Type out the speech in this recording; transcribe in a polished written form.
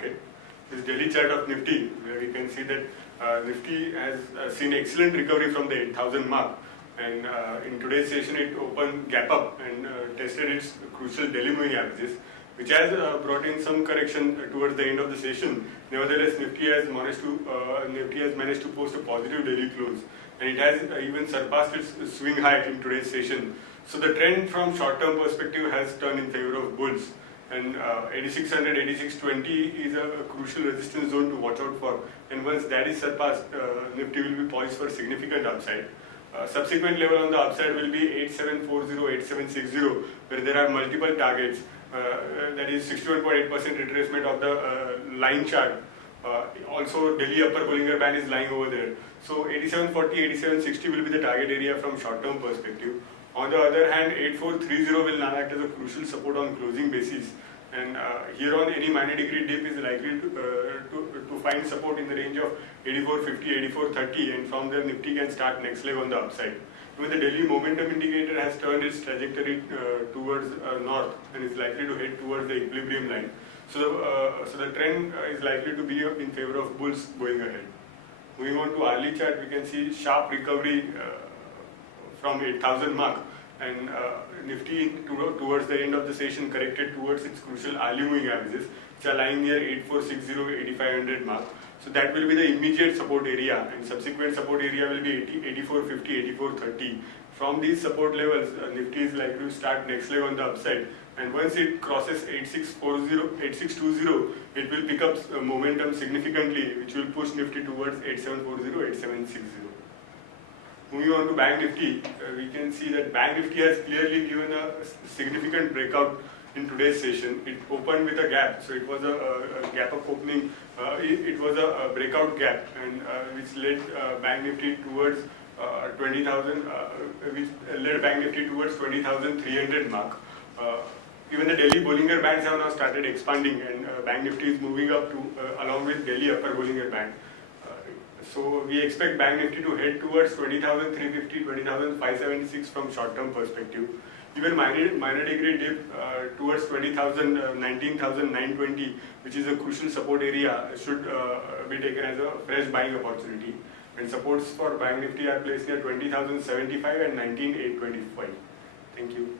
market. This daily chart of Nifty, where we can see that Nifty has seen excellent recovery from the 8,000 mark, and in today's session it opened gap up and tested its crucial daily moving averages, which has brought in some correction towards the end of the session. Nevertheless, Nifty has managed to post a positive daily close, and it has even surpassed its swing high in today's session. So the trend from short-term perspective has turned in favor of bulls, and 8600, 8620 is a crucial resistance zone to watch out for. And once that is surpassed, Nifty will be poised for significant upside. Subsequent level on the upside will be 8740, 8760, where there are multiple targets. That is 61.8% retracement of the line chart. Also, Delhi upper Bollinger Band is lying over there. So 8740, 8760 will be the target area from short-term perspective. On the other hand, 8430 will now act as a crucial support on closing basis, and here on any minor degree dip is likely to find support in the range of 8450, 8430, and from there Nifty can start next leg on the upside. Even the daily momentum indicator has turned its trajectory towards north and is likely to head towards the equilibrium line. So the trend is likely to be in favor of bulls going ahead. Moving on to hourly chart, we can see sharp recovery from 8,000 mark, and Nifty towards the end of the session corrected towards its crucial hourly moving averages, which are lying near 8460, 8500 mark. So that will be the immediate support area, and subsequent support area will be 8450, 8430. From these support levels, Nifty is likely to start next leg on the upside, and once it crosses 8640, 8620, it will pick up momentum significantly, which will push Nifty towards 8740, 8760. Moving on to Bank Nifty, we can see that Bank Nifty has clearly given a significant breakout in today's session. It opened with a gap, so it was a gap up opening. It was a breakout gap, and which led Bank Nifty towards 20,000, which led Bank Nifty towards 20,300 mark. Even the Delhi Bollinger Bands have now started expanding, and Bank Nifty is moving up to along with Delhi upper Bollinger Band. So we expect Bank Nifty to head towards 20,350, 20,576 from short-term perspective. Even minor degree dip towards 20,000, 19,920, which is a crucial support area, should be taken as a fresh buying opportunity. And supports for Bank Nifty are placed near 20,075 and 19,825. Thank you.